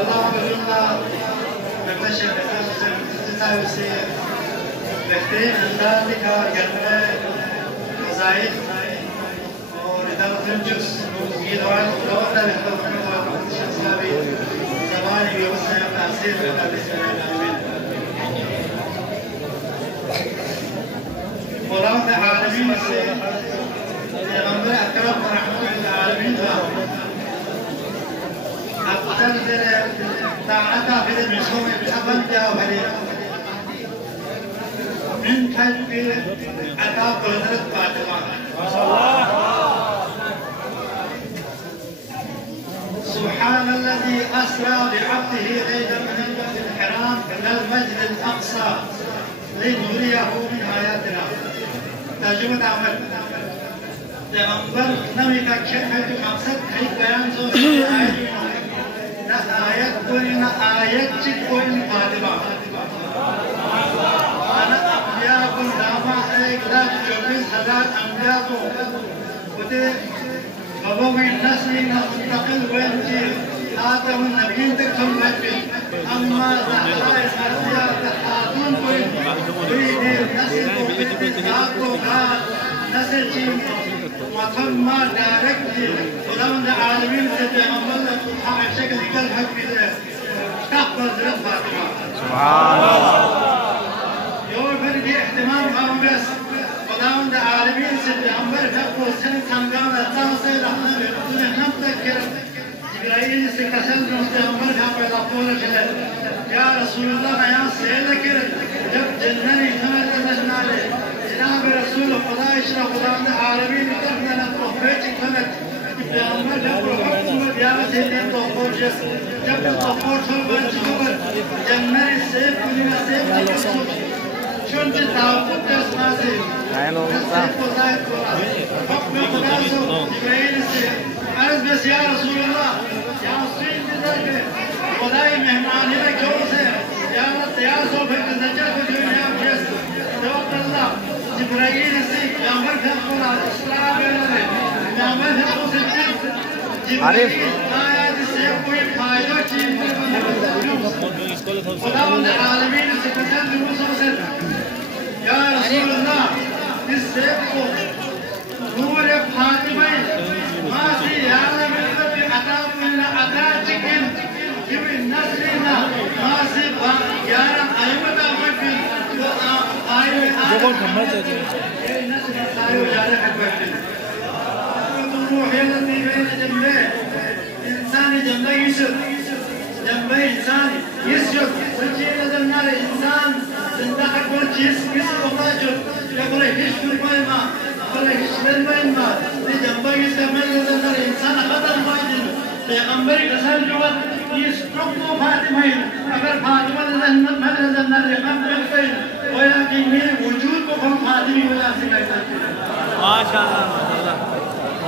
الله بالله بمشي بتساوي بهترين أندازي كجنة مزايد ورجال تنجس يدوان دوّنا للتوفيق والإسلامي زماني بيوسع تأثير الإسلامي ورحمة العالمين پیغمبر اکرم رحمت العالمین افضل طاعتا في المسلم بأبن جاوهري من قلب عطا قدرت فاطمة سبحان الذي أسرى بعبده ليلا من المسجد الحرام إلى المسجد الأقصى لنريه من آياتنا ترجمة عمل پیغمبر نمی کا کھیل مقصد ہے بیان جو نہ آیت کوئی نہ آیت چی کوئی فاطمہ انا انبیاء کو نامہ 1,24,000 انبیاء کو ہوتے بابا میں نسلی نہ مستقل وینجی آدم النبیین تک کم رکھتے اما زہرہ مرضیہ خاتون کوئی دیر نسل کو اتفاق کو نسل چین وثم دايركتلي ولو العالمين تتأمل على شكل قلبك تقبل ذات فاطمة سبحان الله يوم فرد اهتمام قام بس ولو العالمين تتأمل تقبل سنة سنقانا تنصير احنا بقول احنا متذكر جبرائيل استكسل مستقبل قام بلطولة جلال يا رسول الله يا سيدك جب جنني ثمر المجنالي جناب رسول خدا اشرا خدا العالمين تفنى الطفيتك فمت پیغمبر جب حکم دیانت ہے تو خوش جب تو خوش ہو بن جوبر جنن سے کنی سے چون کے تعاقب دس نازل ہیلو خدا حکم خدا سے جبرائیل سے عرض بس یا رسول اللہ یا سید در خدای مہمان ہے کیوں سے یا تیار سو پھر نجات دنیا میں توکل اللہ جبرائیل سے پیغمبر کا قرآن اسلام ہے پیغمبر کا عارف آیات سے کوئی فائدہ چیز خداوند العالمین سے پسند موسی سے یا رسول اللہ اس سے کو نور فاطمہ ما فی عالم الذي عطا من عطا چکن جب نسلنا ما سے یارا ایمتا مکن جبل محمد ہے نسل سایو جارے حکمت روح التي بين جنبيه إنسان جنبه يسر جنبه إنسان يسر وجهه نظر نار إنسان زندقك ورجيس يسر وخاجر يقول هيش بالماء ما يقول هيش بالماء ما جنبه يسر من نظر نار إنسان خطر ماجن پیغمبر کسل جوات يسرقوا فاطمة أگر فاطمة نظر نار يقام بخفين ولكن من وجود بكم فاطمة ولا سنة ما شاء الله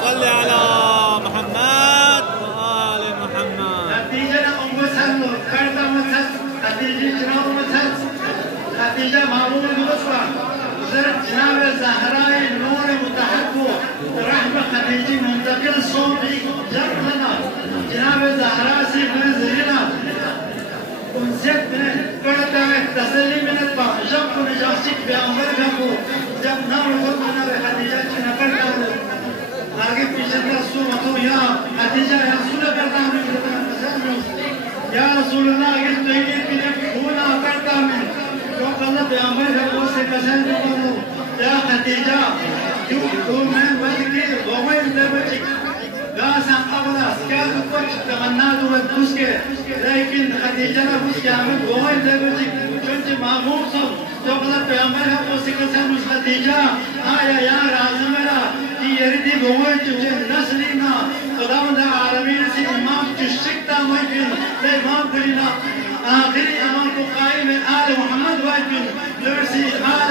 صلي على محمد وآل محمد خديجة معروف المصبح زرت جناب الزهراء نور متحكم رحمة خديجة منتقل صوتي جبلنا جناب الزهراء سيفنا زرنا ونسيت من قرطة تسلي من البحر جب نجاسك بأمر جبو جب نام وقتنا بخديجة نقلنا آگے پیچھے کا سو مطلب یا خدیجہ یا رسول کرتا ہمیں یا رسول اللہ اگر تیجی پینے بھولا کرتا ہمیں جو اللہ پیامبر ہے وہ سے کسن جو کرو یا خدیجہ جو میں بلکہ غوائل لے بچک گاسا اغلاس کیا کچھ تمنا دو دوس کے لیکن خدیجہ نے اس کے آمد غوائل لے بچک چونچہ معمول سب جو اللہ پیامبر ہے وہ سے کسن اس خدیجہ آیا یا رازم میرا يردي بوجه نسلنا خداوند العالمين سي امام تشكتا ممكن الامام كلنا اخر امام قائم آل محمد واجب نرسي آل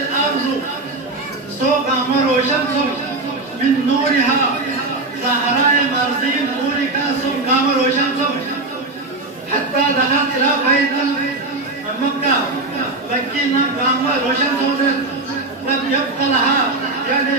الأرض سوق قمر وشمس من نورها ظهراء مرضين نور كاسم قمر وشمس حتى دخلت إلى بيت مكة مكينا قمر وشمس لم يبقى لها يعني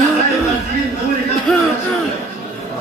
ظهراء مرضين نور كاسم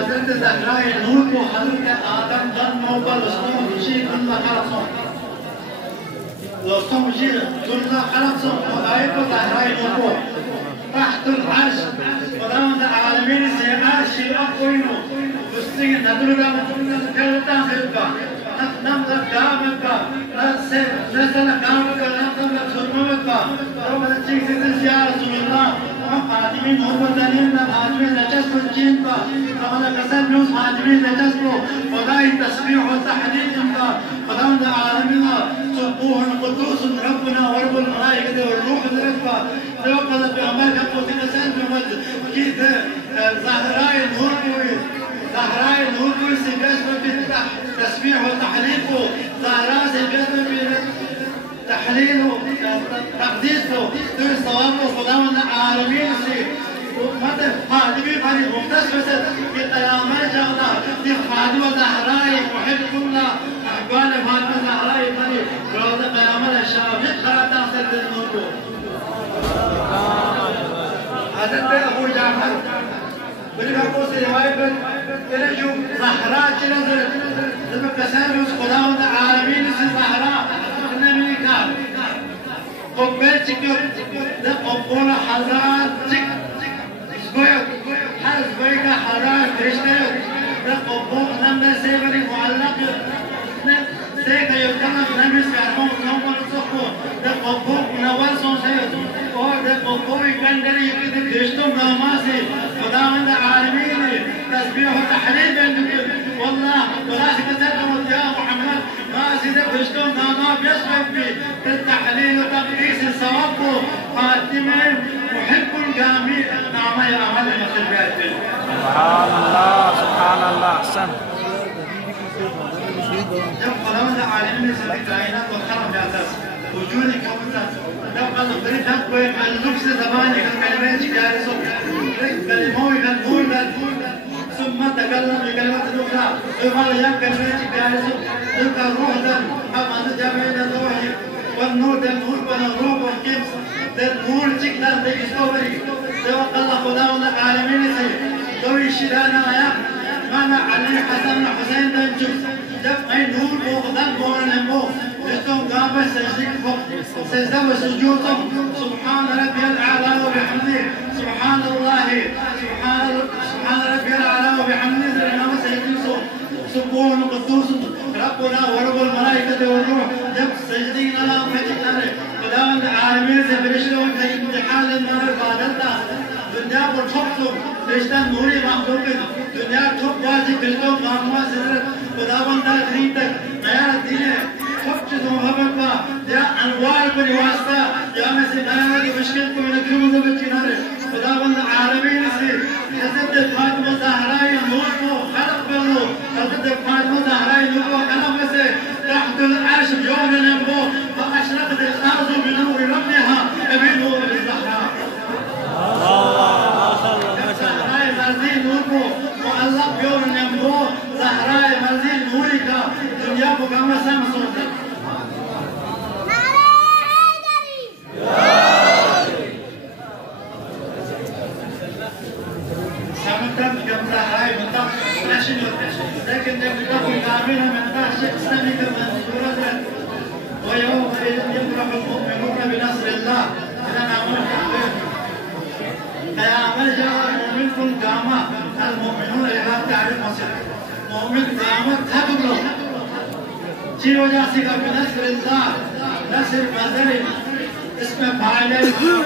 حضرت زهراء نور کو حضرت آدم دن نوبل دوستوں مجھے اللہ خلقوں دوستوں مجھے اللہ خلقوں خدای کو زهراء نور کو تحت العرش خداوند عالمین سے عرش اقوینو دوستی ندر کا کرتا خلقا نم لقام کا سے نسل کام کا نم سرمت کا رب چیز یا رسول اللہ آدمی محمد علی نے آدمی نجس کو چین کا ہمارا قسم نوز آدمی نجس کو خدای تسبیح و تحدید کا خداوند عالمین سبوح قدوس ربنا ورب الملائکه والروح درفا لو قد پیغمبر کا پوتی قسم محمد کی ظاهراء نور کو ظاهراء نور کو سے بیس میں تسبیح و تحدید کو ظاهراء سے بیس میں تحليل وتقديس دور الصواب وخداوند العالمين سي ومتى خادمي فريق مختص في قيامات جغدا في خادمة زهراء محب الله أحبال فاطمة زهراء فريق روضة قيامات الشافق خلاص تحصل بالنور حضرت أبو جعفر بالحقوق رواية ترجو زهراء تنزل لما كسانوس خداوند العالمين سي زهراء قبل تكتب ده قبول حضارة سبوك حال سبوك حضارة كريشتر ده قبول نمنا سيبني معلق سيكا يبتنا نمس كارمون نوم الصخو ده قبول نوال سونسيت اور ده قبول يكندري يكتب كريشتم نوماسي خداوند العالمين تسبيح وتحليل والله ولا سكتكم يا محمد ما سيدك كريشتم نوما بيسبب بالتحليل وتقديس الصواب خاتمه محب الجميع نعم يا عمل المسلمات سبحان الله احسن جب خداوند العالمين سبحانه الكائنات والخلق بأساس وجودك كونك لو قال الطريق هكوي اللبس زمانك الكلمات جالسة كلموي كالقول ثم تكلم بكلمات أخرى ثم يا كلمات جالسة تلك الروح أما تجمعين الروح والنور ده النور والنور والكبس ده النور تكتر ده يستوبري ده وقال خداوند العالمين دوي الشدانة يا مانا علي حسن حسين ده نشوف جب أي نور وقدام بورن همو جتهم قابل سجدة وسجودهم سبحان ربي الأعلى وبحمده سبحان الله سبحان ربي الأعلى وبحمده سبحانه سيدنا سبحان قدوس ربنا ورب الملائكة والروح جب سجدين على فتحنا خداوند العالمين سے فرشتوں کا امتحان النار عبادتنا دنیا کو ٹھوک دو فرشتہ نوری مخلوق دنیا ٹھوک بازی فرشتوں معاملہ سرت خداوند دین تک نیا دین ہے ٹھوک چیزوں محبت کا یا انوار کو واسطہ یا میں سے نیا کی مشکل کو نکرم سے بچنا ہے خداوند العالمین سے حضرت فاطمہ زہرا نور کو خلق کرو حضرت فاطمہ زہرا نور کو خلق سے تحت العرش جوهر الانبوء فاشرقت الارض بنور ربها بنور الزهراء الله ما شاء الله نور کو معلق جوهر الانبوء زهراء قيامة جاء مؤمن قامة المؤمنون إلى تعريف مصر مؤمن قامة تبلغ شيء وجه سيكا بنصر الله نصر مزري اسم فاعل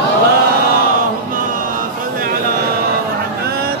اللهم صل على محمد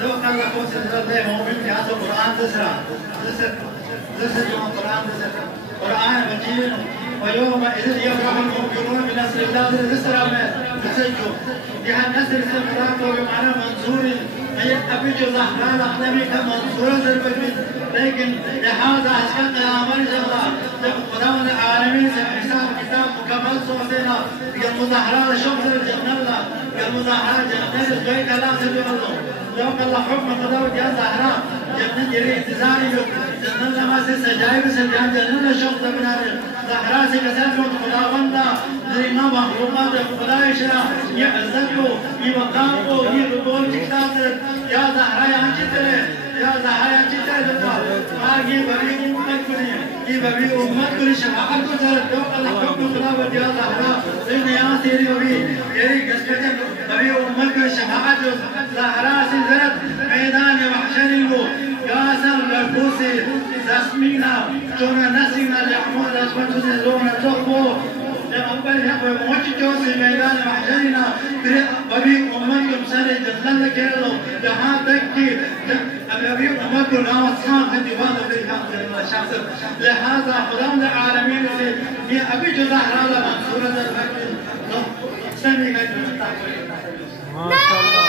لو قال لكم سنزل مؤمن في هذا القرآن تسرع تسرع جو القرآن تسرع قرآن مجيد ويومئذ يفرح المؤمنون بنصر الله تسرع من تسجوا لها نصر سمراته بمعنى منصور هي أبي جو زهراء الأقلمي كمنصورة ضربت لكن لهذا أسكت الأمر جل خدا العالمين حساب كتاب مكمل صوتنا المظاهرات شمس الجنة الله المظاهرات جنة الزويك الله سبحانه لو قال حكم قضاء يا زهراء جنة جري انتظاري له جنة لما سجايب سجان جنة شخص بنار زهراء سكسات خدا بندا ذرينا مخلوقات خدا شرا يا عزته يا مقامه يا ربول جكتات يا زهراء يا جتره يا زهراء يا جتره آگے بڑی امت کری یہ بڑی امت کری شفاعت کو سر لو قال حكم قضاء يا زهراء دنیا تیری ہوئی تیری قسمت بڑی امت کو شفاعت زهراء زرت میدان محشر کو یا سر لربوسی زسمینا چون نسینا لحمود اسمت سے زون تخبو لأول يقوى موجه جوسي ميدان محشرنا ببي أمتكم سنة جنة كيرلو لها تكي ببي أمتكم لا وصان هدي واضح في الحمد لله شخصا لهذا خدام العالمين هي أبي جزاء هذا منصورة الفكر سمي قد مستقبل ما شاء الله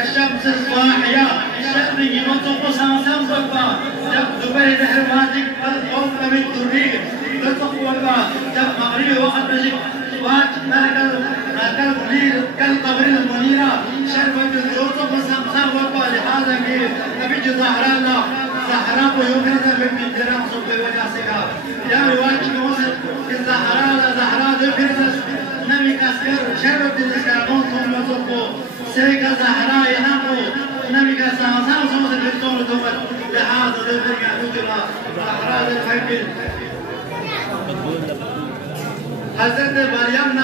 الشمس الصاحية الشمس يمطق سامسام بقى جب دبي نهر واجب القوم من تريق لطق والله جب مغرب وقت نجيب واجب نركل منير كالقبر المنيرة شربة الجوطق سامسام بقى لهذا كي نبي زهراء الله زهراء ويومنا من درام صبح وجاسكا يا واجب وصل الزهراء ذكرت نبي كاسكر شربة الإسلامون ثم لطقه سيكا زهراء ينامو نبي كاسامسام صوت الكرتون دوت لهذا ذكر يعود زهراء الفكر حضرت مريم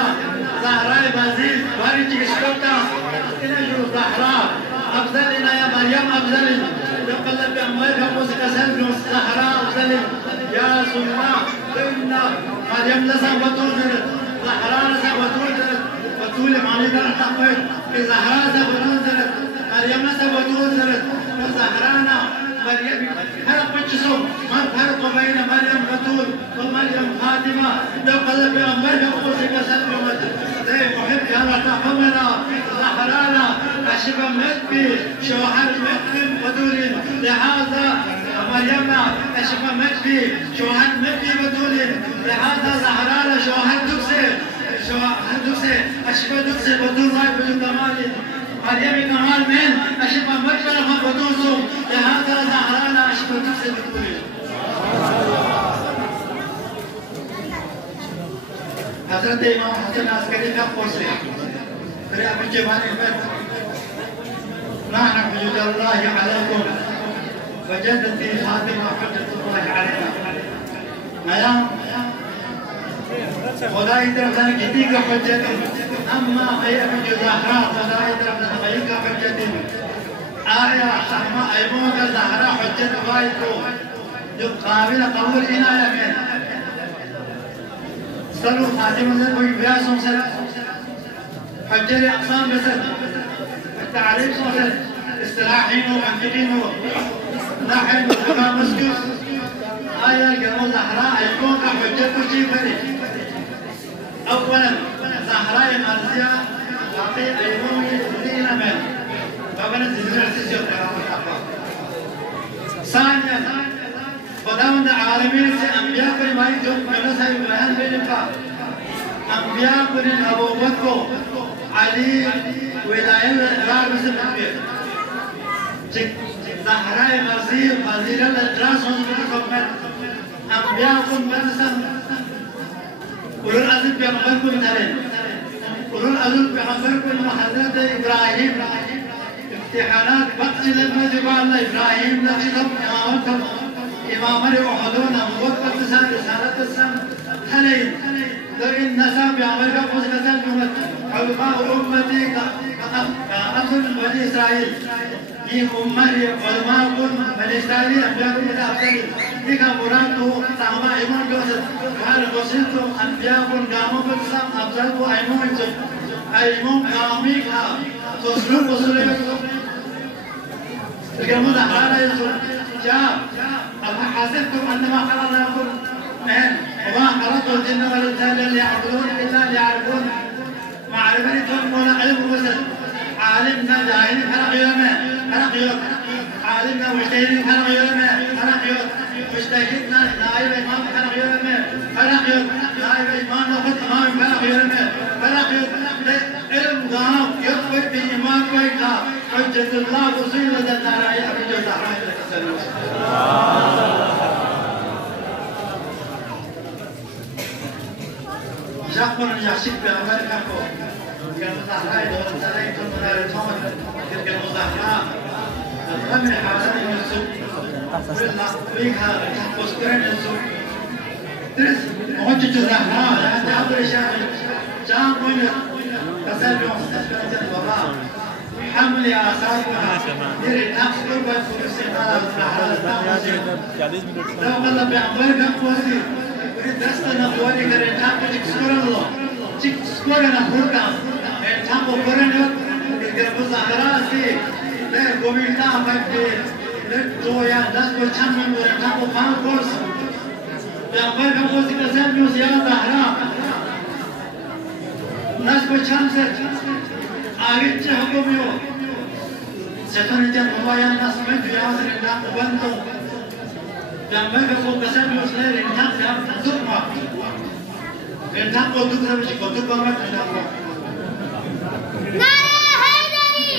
زهراء بازيل بارج كشكوتا إلى جو زهراء أفضل إلى يا مريم أفضل يقول لك أمريكا موسيقى سلم زهراء أفضل يا سلمى إن مريم لسا وطول زهراء لسا وطول وطول معنى در تقويت زهراء لسا وطول مريم لسا وطول زهراء مريم هل بتشوف ما فرق بين مريم بتول ومريم خاتمة لو قلب أمريكا موسيقى سلم زي محب يا تفهمنا زهراء أشبه مدبي شوحر مدبي بدول لهذا مريم أشبه مدبي شوحر مدبي بدول لهذا زهراء شوحر دكسي أشبه دكسي بدول راي بدول كمالي مريم كمال من أشبه مجبر بدول سوم لهذا زهراء أشبه دكسي بدول حضرت امام حسن عسکری کا فوسلے پھر اب جوانی پر نحن حجج الله عليكم وجدتي خاتمة حجة الله علينا آیا خدای طرف سے کتنی کا حجت أما هي من الزهراء فلا يدرك نبيك حجة آية سحما أيمون الزهراء حجة بايتو يقابل قول إنا يمين صلوا خاتم الله ويبياسهم سل حجة أقسام بسل التعريف صل استلاحين ومنطقين نحن وحكام مسكوس آية الجنوب الزهراء أيمون كحجة كشي فريق أولا زهراء مرزية باقي أيمون يدين من فبنت زجرة سجل ثانيا خداوند عالمين سے انبیاء کو مائی جو منصب بیان بلقا انبیاء کو نبوت کو علی ولایت اقرار سے نبی زهراء مرزیہ فضیلہ الادراس کو انبیاء کو منصب أولو العزم بيغفركم مثلا أولو العزم بيغفركم حضرت إبراهيم امتحانات بقصي لما جبال الله إبراهيم لقصب إمامكم إمامر وحضون أموت بقصان رسالة السم حليل لو إن نساب يعملك قصة جمت حلقاء أمتي كأصل بني إسرائيل في أمري علماءكم بني إسرائيل أنبياءكم متأخرين إذا مرادته تعمى إيمان جوزت وهذا قصيتم أنبياءكم قاموا بالسلام أبزلوا أيمونكم أيمون قاميك تصلوا وصلوا الجمود أحرانا يصل جاء أفحسبتم أنما خلقناكم من وما خلقت الجن والإنسان ليعبدون إلا ليعرفون معرفتهم ولا علم وسل عالمنا جاهل خلق يوم عالمنا مجتهد خلق يوم مجتهدنا نائب إمام خلق يوم نائب إمام نخط إمام خلق يوم علم غام يثبت بإمام ويقا حجة الله وصيلة الدارائي أبي الزهراء جاكم يحسب بأمريكا كالمزهراء دون سليم كالمدار تومت تلك المزهراء الغمر حاسد يوسف والله بيها وسكرين يوسف درس موجة الزهراء لأن تعبر الشاعر جام وين كسر يوم استشفى الوباء حمل آثارها دير النفس قربة فرسنا لو قال بأمريكا قوسي دستنا قواني كرين تاكو تكسكور الله تكسكور نفرقا تاكو قرن يقرب الزهراء سي لا قوميتا فكي لتويا دستو چمم ورن تاكو فان قرس بأمريكا قوسي كسر يوسي يا زهراء ناس کو چمسر آگے حکم يو ستون جن هوايا ناس من جواز الناق بنتو بأمريكا قوم كسر يوسي الناق زرما الناق کو دکھ رہا ہے کو دکھ بمت ناق نعرہ حیدری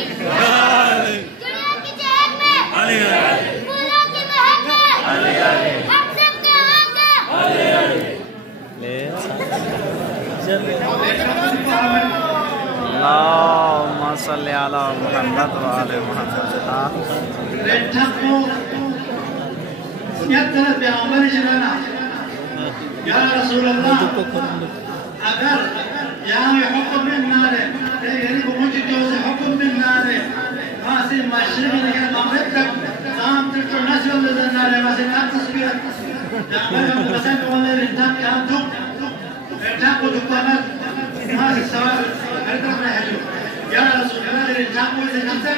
دنیا کی جہاد میں علی علی مولا کی محب میں علی علی ہم سب کے آقا علی علی اللهم صل على محمد وعلى محمد رنتقو يتلت بأمر جلنا يا رسول الله أجر يا حكم من نار يعني بموجود جوز حكم من نار ما سي مشرق لكن مغرب سام ترتو ناس يوم النار ما سي كان تصبير يا أمر بسنت ولا رنتق كان دوك رنتقو دكتور ما سي سوار هرتق ما حلو يا رسول الله رنتقو إذا نفسك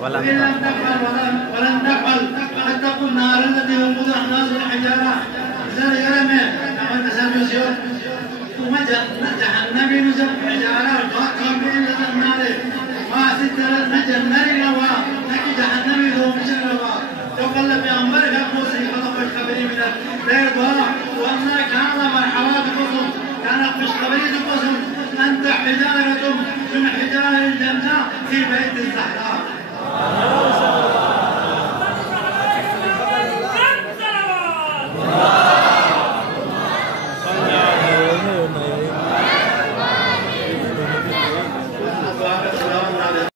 ولن تفعل فاتقوا النار التي وقودها الناس والحجارة إذا يرمي من تسمى يوسف جهنمي نزب حجارة الضاقة بين النار ما ستر الجنة نوا لكن جهنمي ذو مجن نوا تقلب بأمر يقوسي خلق الخبري من الرضا وأنا كان مرحبا بكم كان قش خبري بكم أنت حجارة من حجار الجنة في بيت الزهراء